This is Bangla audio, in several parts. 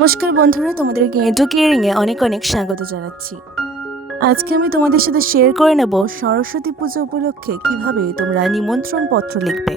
নমস্কার বন্ধুরা, তোমাদেরকে এডুকেয়ারিংয়ে অনেক অনেক স্বাগত জানাচ্ছি। আজকে আমি তোমাদের সাথে শেয়ার করে নেব সরস্বতী পুজো উপলক্ষে কিভাবে তোমরা নিমন্ত্রণ পত্র লিখবে।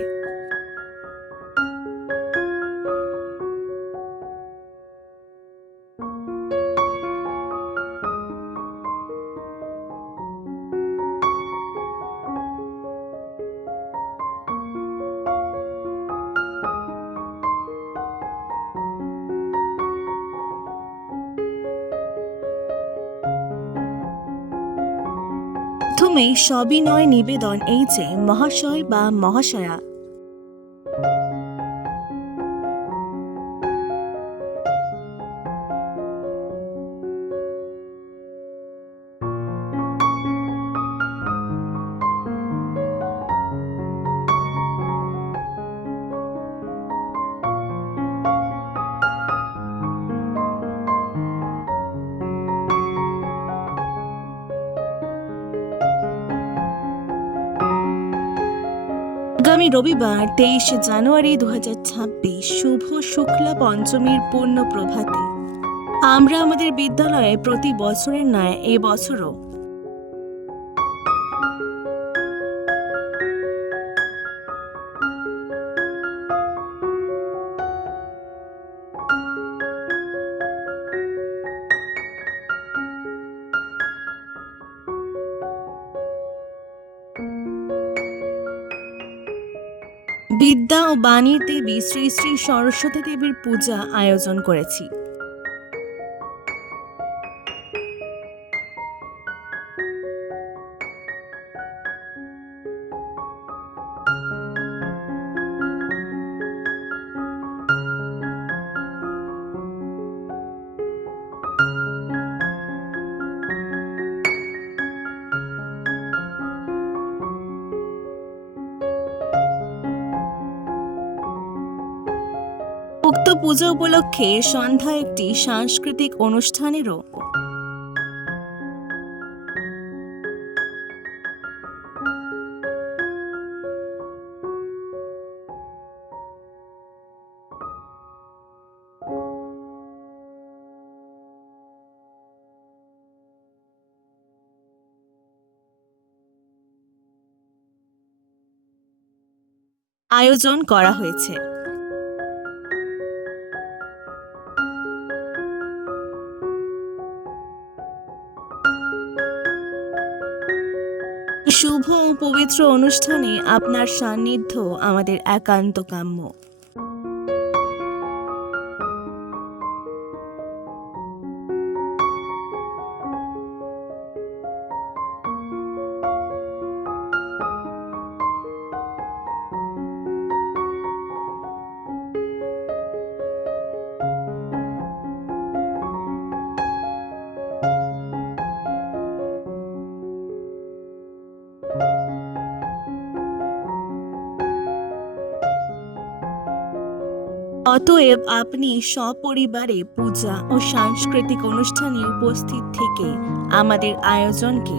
প্রথমেই সবিনয় নিবেদন এই যে মহাশয় বা মহাশয়া। আগামী রবিবার 23 জানুয়ারি 2026 শুভ শুক্লা পঞ্চমীর পূর্ণ প্রভাতে আমরা আমাদের বিদ্যালয়ে প্রতি বছরের ন্যায় এবছরও বিদ্যা ও বাণীর দেবী শ্রী শ্রী সরস্বতী দেবীর পূজা আয়োজন করেছি। উক্ত পূজা উপলক্ষে সন্ধ্যায় একটি সাংস্কৃতিক অনুষ্ঠানেরও আয়োজন করা হয়েছে। শুভ ও পবিত্র অনুষ্ঠানে আপনার সান্নিধ্য আমাদের একান্ত কাম্য। অতএব আপনি সপরিবারে পূজা ও সাংস্কৃতিক অনুষ্ঠানে উপস্থিত থেকে আমাদের আয়োজনকে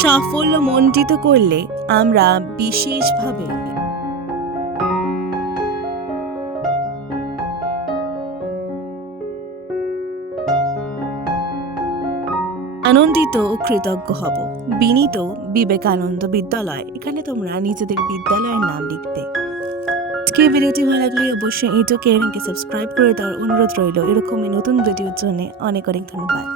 সাফল্যমণ্ডিত করলে আমরা বিশেষভাবে আনন্দিত ও কৃতজ্ঞ হব। বিনীত বিবেকানন্দ বিদ্যালয়। এখানে তোমরা নিজেদের বিদ্যালয়ের নাম লিখতে। আজকে ভিডিওটি ভালো লাগলে অবশ্যই এডুকেয়ারিংকে সাবস্ক্রাইব করে দেওয়ার অনুরোধ রইল। এরকমই নতুন ভিডিওর জন্য অনেক অনেক ধন্যবাদ।